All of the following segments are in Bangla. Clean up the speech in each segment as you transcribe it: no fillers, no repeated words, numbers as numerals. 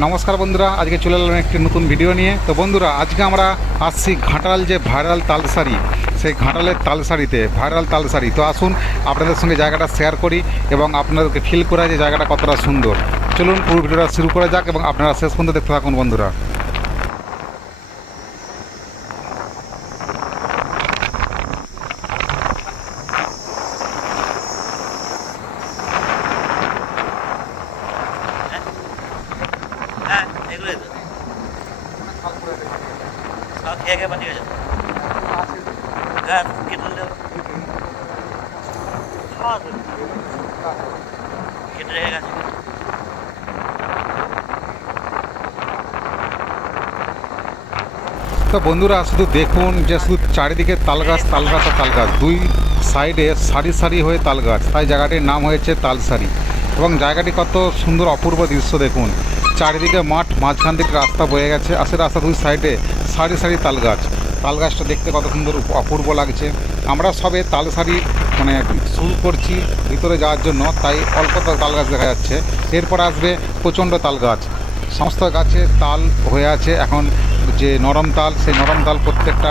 নমস্কার বন্ধুরা, আজকে চলে এলাম একটি নতুন ভিডিও নিয়ে। তো বন্ধুরা, আজকে আমরা আসছি ঘাটাল যে ভাইরাল তালসারি, সেই ঘাটালের তালসারিতে ভাইরাল তালসারি। তো আসুন আপনাদের সঙ্গে জায়গাটা শেয়ার করি এবং আপনাদেরকে ফিল করা যে জায়গাটা কতটা সুন্দর। চলুন পুরো ভিডিওটা শুরু করা যাক এবং আপনারা শেষ পর্যন্ত দেখতে থাকুন বন্ধুরা। এগুলোই তো সব খেয়ে খেয়ে পাঠিয়ে গেছে গাছ কেটে খাওয়া তো কেটে রেখে গেছে। তো বন্ধুরা, শুধু দেখুন যে শুধু চারিদিকে তালগাছ তালগাছ আর তালগাছ, দুই সাইডে সারি সারি হয়ে তালগাছ, তাই জায়গাটির নাম হয়েছে তালসারি। এবং জায়গাটি কত সুন্দর অপূর্ব দৃশ্য দেখুন। চারিদিকে মাঠ, মাঝখান থেকে রাস্তা বয়ে গেছে, আর সে রাস্তা দুই সাইডে সারি সারি তালগাছ। তালগাছটা দেখতে কত সুন্দর অপূর্ব লাগছে। আমরা সবে তালসারি শুরু করছি ভিতরে যাওয়ার জন্য, তাই অল্প তালগাছ দেখা যাচ্ছে। এরপর আসবে প্রচণ্ড তালগাছ, সমস্ত গাছে তাল হয়ে আছে। এখন যে নরম তাল, সেই নরম তাল প্রত্যেকটা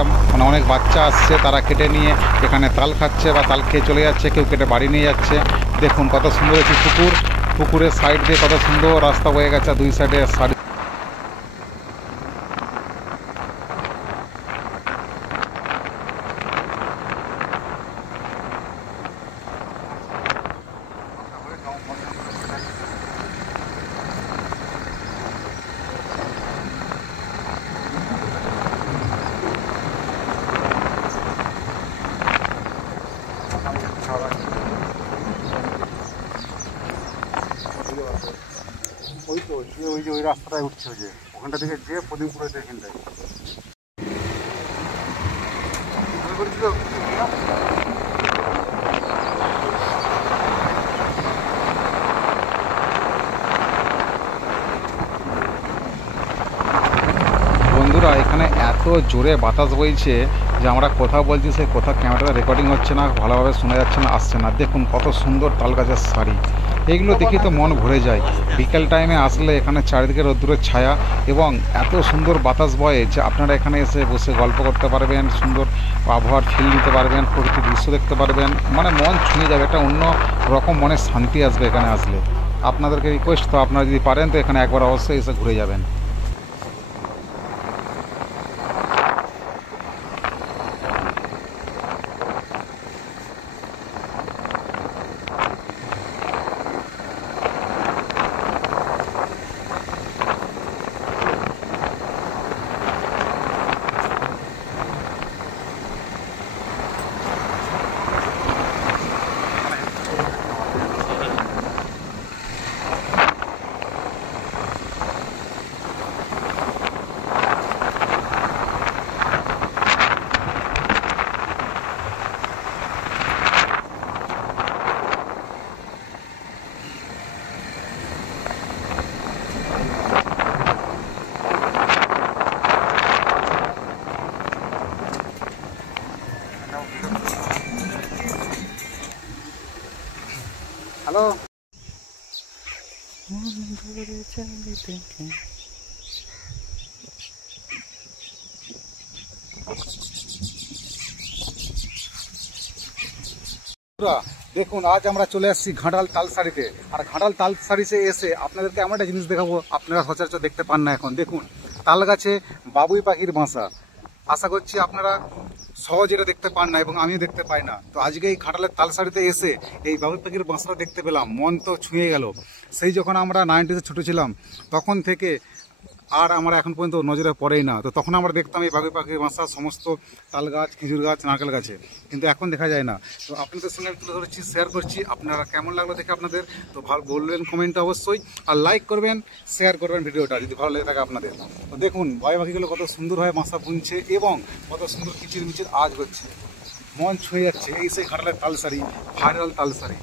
অনেক বাচ্চা আসছে, তারা কেটে নিয়ে এখানে তাল খাচ্ছে বা তাল খেয়ে চলে যাচ্ছে, কেউ কেটে বাড়ি নিয়ে যাচ্ছে। দেখুন কত সুন্দর একটি পুকুর, পুকুরের সাইড দিয়ে কত সুন্দর রাস্তা বয়ে গেছে, দুই সাইডে সারি। ওই রাস্তাটায় উঠছে, যে ওখানটা থেকে যে পদিমপুরে এখানটায় বন্ধুরা, এখানে এত জোরে বাতাস বইছে যে আমরা কথা বলছি, সেই কথা ক্যামেরাটা রেকর্ডিং হচ্ছে না, ভালোভাবে শোনা যাচ্ছে না, আসছে না। দেখুন কত সুন্দর তালগাছের শাড়ি, এইগুলো দেখি তো মন ভরে যায়। বিকেল টাইমে আসলে এখানে চারিদিকে রোদ্দুরের ছায়া এবং এত সুন্দর বাতাস বয়ে যে আপনারা এখানে এসে বসে গল্প করতে পারবেন, সুন্দর আবহাওয়ার ফিল নিতে পারবেন, প্রকৃতির দৃশ্য দেখতে পারবেন। মন ছুঁয়ে যাবে, একটা অন্য রকম মনে শান্তি আসবে এখানে আসলে। আপনাদেরকে রিকোয়েস্ট, তো আপনারা যদি পারেন তো এখানে একবার অবশ্যই এসে ঘুরে যাবেন। হ্যালো, দেখুন আজ আমরা চলে আসছি ঘাটাল তালসারিতে। আর ঘাটাল তালসারিতে এসে আপনাদেরকে এমন একটা জিনিস দেখাবো, আপনারা সচরাচর দেখতে পান না এখন। দেখুন তাল গাছে বাবুই পাখির বাসা। আশা করছি আপনারা সহজে এটা দেখতে পান না এবং আমিও দেখতে পাই না। তো আজকে এই ঘাটালের তালসারিতে এসে এই বাবুই পাখির বাসাটা দেখতে পেলাম, মন তো ছুঁয়ে গেল। সেই যখন আমরা 90s ছোটো ছিলাম তখন থেকে আর আমরা এখন পর্যন্ত নজরে পড়েই না। তো তখন আমরা দেখতাম এই বাবুই পাখির বাসা সমস্ত তাল গাছ, খেজুর গাছ, নারকেল গাছে, কিন্তু এখন দেখা যায় না। তো আপনাদের সঙ্গে তুলে ধরেছি, শেয়ার করছি। আপনারা কেমন লাগলো দেখে আপনাদের, তো ভালো বলবেন কমেন্টে অবশ্যই, আর লাইক করবেন, শেয়ার করবেন ভিডিওটা যদি ভালো লেগে থাকে আপনাদের। তো দেখুন বাবুই পাখিগুলো কত সুন্দরভাবে বাসা বুনছে এবং কত সুন্দর কিচির মিচির আওয়াজ হচ্ছে, মন ছুঁয়ে যাচ্ছে। এই সেই ঘাটালের তালসারি, ভাইরাল তালসারি।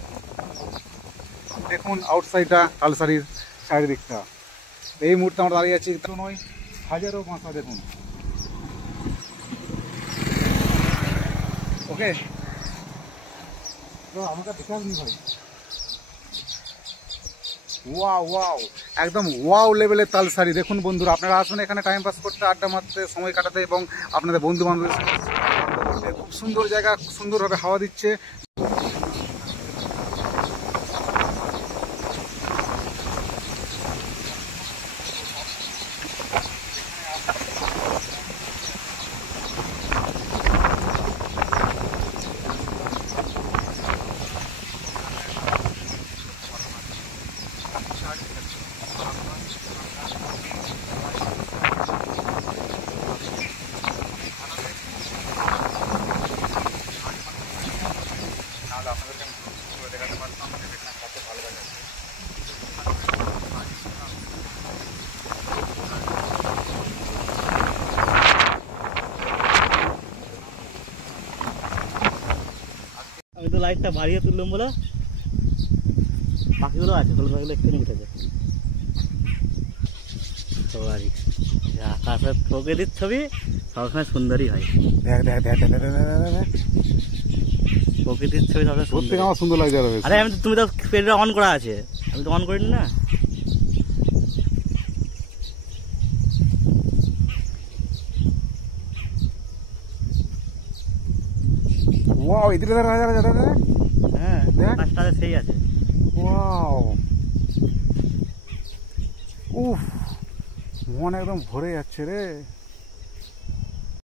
দেখুন আউটসাইডটা তালসারির চারিদিকটা। এই মুহূর্তে আমরা দাঁড়িয়ে আছি নয় হাজারো বাসা, দেখুন। ওকে, তো আমাকে দেখে আসবি ভাই। ওয়াও ওয়াও, একদম ওয়াও লেভেলের তালসারি। দেখুন বন্ধুরা, আপনারা আসুন এখানে টাইম পাস করতে, আড্ডা মারতে, সময় কাটাতে এবং আপনাদের বন্ধু বান্ধবের সাথে আনন্দ করতে। খুব সুন্দর জায়গা, খুব সুন্দরভাবে হাওয়া দিচ্ছে। নাহলে আপনাদেরকে আমি করে দেখাতে পারতাম যে এখানে কত ভালো জায়গা আছে। আমি তো লাইটটা বাড়িয়ে তুললাম বলে পাখিগুলো আছে, হলুদ পাখিগুলো একটু উঠেছে সবারই। আকাশের প্রকৃতির ছবি সবসময় সুন্দরই হয়। দেখ দেখ দেখ দেখ দেখ দেখ দেখ। প্রকৃতির ছবি সবসময় সত্যি সুন্দর। আমার সুন্দর লাগছে আরো বেশি। আরে আমি তো, তুমি তো পেটটা অন করা আছে, আমি তো অন করিনি না। ওয়াও, এদিকে দেখা যাচ্ছে দাদা। হ্যাঁ দেখ। আকাশটা সেই আছে। ওয়াও, উফ, মন একদম ভরে যাচ্ছে রে।